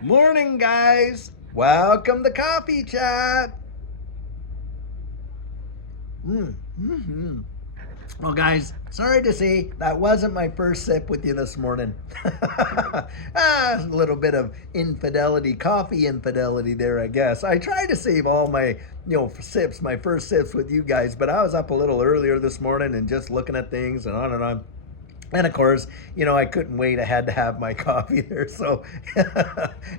Morning, guys. Welcome to Coffee Chat. Mm-hmm. Well, guys, sorry to say that wasn't my first sip with you this morning. A little bit of infidelity, coffee infidelity there, I guess. I try to save all my, sips, my first sips with you guys, but I was up a little earlier this morning and just looking at things and on and on. And of course, I couldn't wait. I had to have my coffee there. So,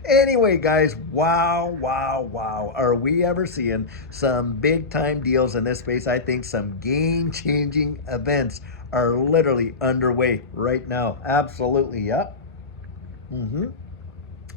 anyway, guys, wow, wow, wow. Are we ever seeing some big time deals in this space? I think some game changing events are literally underway right now. Absolutely. Yep. Mm-hmm.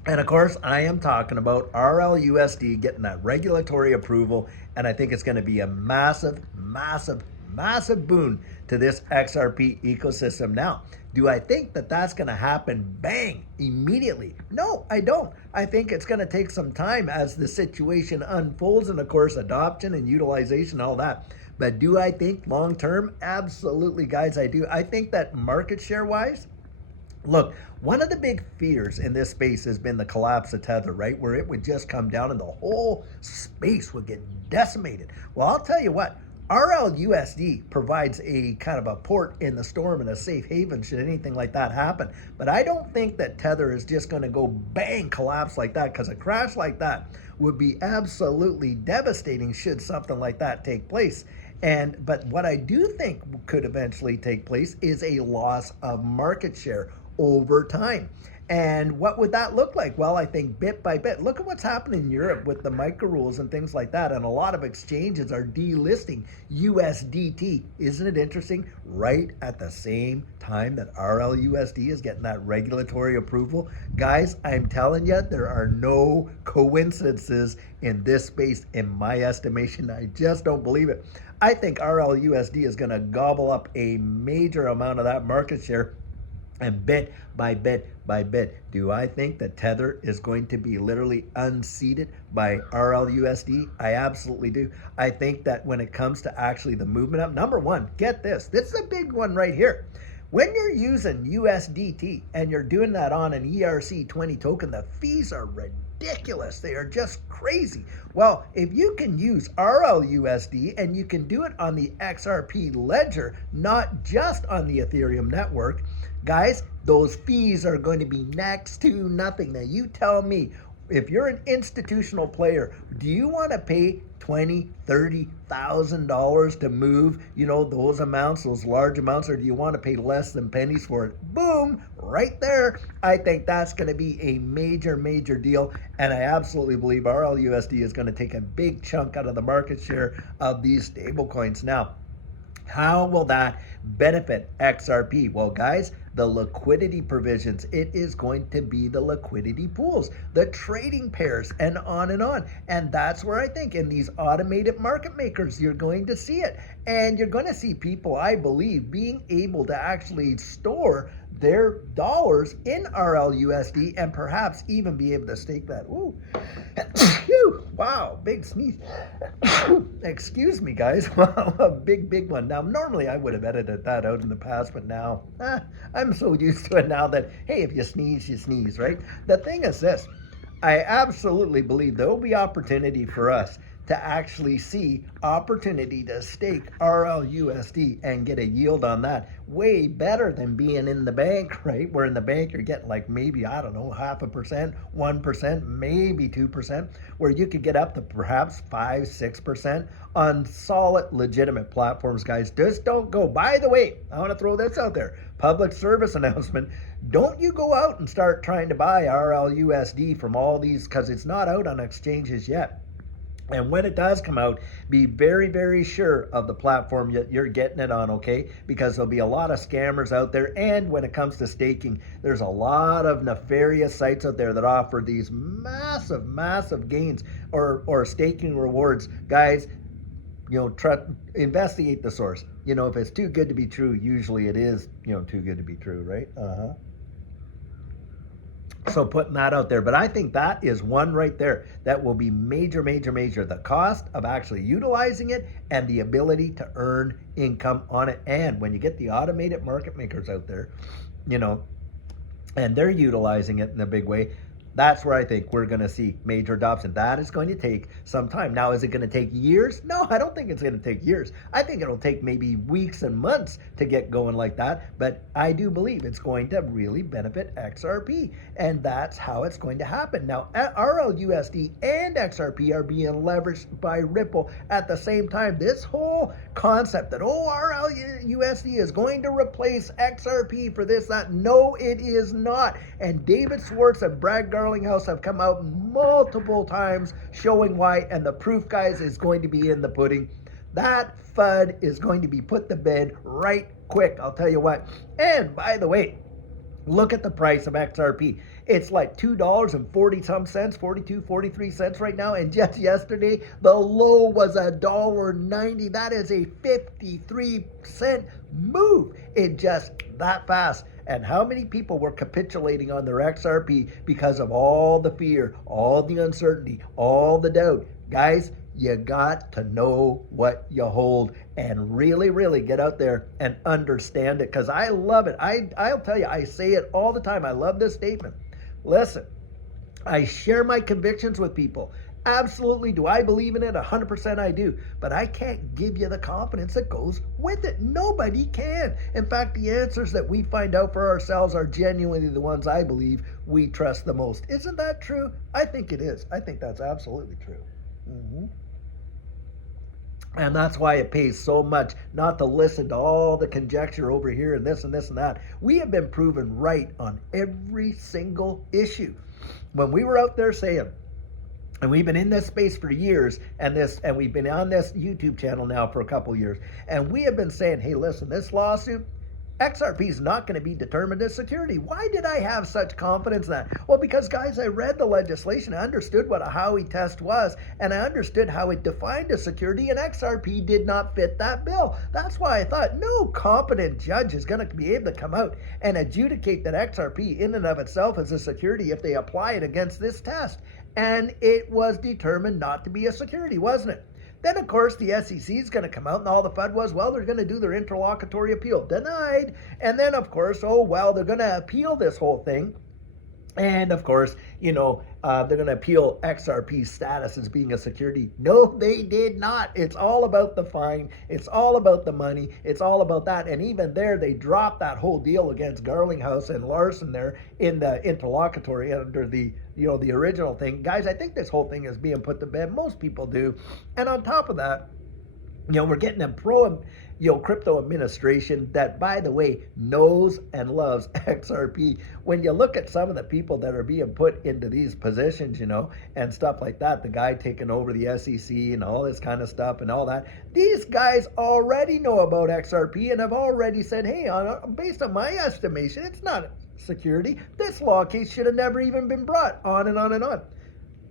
And of course, I am talking about RL USD getting that regulatory approval, and I think it's going to be a massive, massive, massive boon to this XRP ecosystem. Now, do I think that that's going to happen bang immediately? No, I don't. I think it's going to take some time as the situation unfolds, and of course, adoption and utilization, all that. But do I think long term? Absolutely, guys, I do. I think that market share wise, look, one of the big fears in this space has been the collapse of Tether, right? Where it would just come down and the whole space would get decimated. Well, I'll tell you what, RL USD provides a kind of a port in the storm and a safe haven should anything like that happen. But I don't think that Tether is just going to go bang collapse like that, because a crash like that would be absolutely devastating should something like that take place. But what I do think could eventually take place is a loss of market share over time. And what would that look like? Well, I think bit by bit. Look at what's happening in Europe with the micro rules and things like that. And a lot of exchanges are delisting USDT. Isn't it interesting? Right at the same time that RL USD is getting that regulatory approval. Guys, I'm telling you, there are no coincidences in this space, in my estimation. I just don't believe it. I think RL USD is going to gobble up a major amount of that market share. And bit by bit by bit, do I think that Tether is going to be literally unseated by RL USD? I absolutely do. I think that when it comes to actually the movement up, number one, get this. This is a big one right here. When you're using USDT and you're doing that on an ERC20 token, the fees are ridiculous. They are just crazy. Well, if you can use RL USD and you can do it on the XRP ledger, not just on the Ethereum network, guys, those fees are going to be next to nothing. Now, you tell me, if you're an institutional player, do you want to pay $20,000-$30,000 to move, those amounts, those large amounts, or do you want to pay less than pennies for it? Boom, right there. I think that's going to be a major, major deal, and I absolutely believe RLUSD is going to take a big chunk out of the market share of these stable coins. Now, how will that benefit XRP? Well, guys, the liquidity provisions. It is going to be the liquidity pools, the trading pairs, and on and on. And that's where I think in these automated market makers, you're going to see it. And you're going to see people, I believe, being able to actually store their dollars in RLUSD and perhaps even be able to stake that. Ooh. Wow, big sneeze. Excuse me, guys. Wow, a big, big one. Now, normally I would have edited that out in the past, but now I'm so used to it now that, hey, if you sneeze, right? The thing is this. I absolutely believe there will be opportunity for us to actually see opportunity to stake RLUSD and get a yield on that way better than being in the bank, right? Where in the bank you're getting like maybe, I don't know, 0.5%, 1%, maybe 2%, where you could get up to perhaps 5-6% on solid, legitimate platforms, guys. Just don't go. By the way, I want to throw this out there. Public service announcement. Don't you go out and start trying to buy RLUSD from all these, because it's not out on exchanges yet. And when it does come out, be very, very sure of the platform that you're getting it on, okay? Because there'll be a lot of scammers out there. And when it comes to staking, there's a lot of nefarious sites out there that offer these massive, massive gains or staking rewards. Guys, investigate the source. If it's too good to be true, usually it is, too good to be true, right? So putting that out there, but I think that is one right there that will be major, major, major. The cost of actually utilizing it and the ability to earn income on it. And when you get the automated market makers out there, and they're utilizing it in a big way, That's where I think we're going to see major adoption. That is going to take some time. Now, is it going to take years? No, I don't think it's going to take years. I think it'll take maybe weeks and months to get going like that. But I do believe it's going to really benefit XRP. And that's how it's going to happen. Now, RL USD and XRP are being leveraged by Ripple at the same time. This whole concept that, RL USD is going to replace XRP for this, that. No, it is not. And David Schwartz and Brad Garlinghouse have come out multiple times showing why, and the proof, guys, is going to be in the pudding. That FUD is going to be put to bed right quick, I'll tell you what. And by the way, look at the price of XRP. It's like $2.40 some cents, 42, 43 cents right now. And just yesterday, the low was $1.90. That is a 53-cent move in just that fast. And how many people were capitulating on their XRP because of all the fear, all the uncertainty, all the doubt? Guys, you got to know what you hold and really, really get out there and understand it, because I love it. I'll tell you, I say it all the time. I love this statement. Listen, I share my convictions with people. Absolutely. Do I believe in it? 100% I do. But I can't give you the confidence that goes with it. Nobody can. In fact, the answers that we find out for ourselves are genuinely the ones I believe we trust the most. Isn't that true? I think it is. I think that's absolutely true. And that's why it pays so much not to listen to all the conjecture over here and this and this and that. We have been proven right on every single issue. When we were out there saying, and we've been in this space for years, and we've been on this YouTube channel now for a couple years, and we have been saying, hey, listen, this lawsuit, XRP is not going to be determined as security. Why did I have such confidence in that? Well, because, guys, I read the legislation. I understood what a Howey test was, and I understood how it defined a security, and XRP did not fit that bill. That's why I thought no competent judge is going to be able to come out and adjudicate that XRP in and of itself is a security if they apply it against this test. And it was determined not to be a security, wasn't it? Then, of course, the SEC is going to come out, and all the FUD was, well, they're going to do their interlocutory appeal. Denied. And then, of course, they're going to appeal this whole thing. And, of course, they're going to appeal XRP's status as being a security. No, they did not. It's all about the fine. It's all about the money. It's all about that. And even there, they dropped that whole deal against Garlinghouse and Larson there in the interlocutory under the original thing. Guys, I think this whole thing is being put to bed. Most people do. And on top of that, we're getting a crypto administration that, by the way, knows and loves XRP. When you look at some of the people that are being put into these positions, and stuff like that, the guy taking over the SEC and all this kind of stuff and all that, these guys already know about XRP and have already said, hey, based on my estimation, it's not security. This law case should have never even been brought, on and on and on.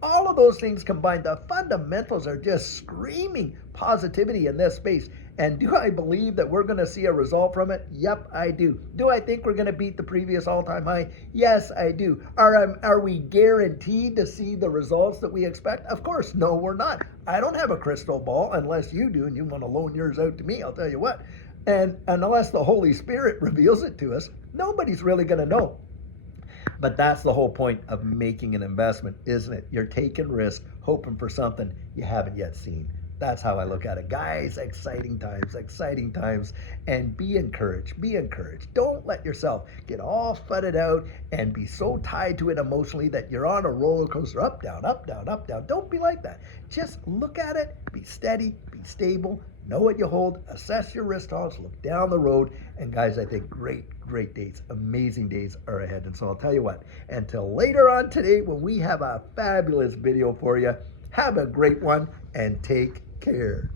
All of those things combined, the fundamentals are just screaming positivity in this space. And do I believe that we're going to see a result from it? Yep, I do. Do I think we're going to beat the previous all-time high? Yes, I do. Are we guaranteed to see the results that we expect? Of course, no, we're not. I don't have a crystal ball unless you do, and you want to loan yours out to me, I'll tell you what. And unless the Holy Spirit reveals it to us, nobody's really going to know. But that's the whole point of making an investment, isn't it? You're taking risk, hoping for something you haven't yet seen. That's how I look at it. Guys, exciting times, and be encouraged. Don't let yourself get all fudded out and be so tied to it emotionally that you're on a roller coaster, up, down, up, down, up, down. Don't be like that. Just look at it, be steady, be stable, know what you hold, assess your risk tolerance, look down the road, and guys, I think great days, amazing days are ahead. And so I'll tell you what, until later on today when we have a fabulous video for you, have a great one and take care.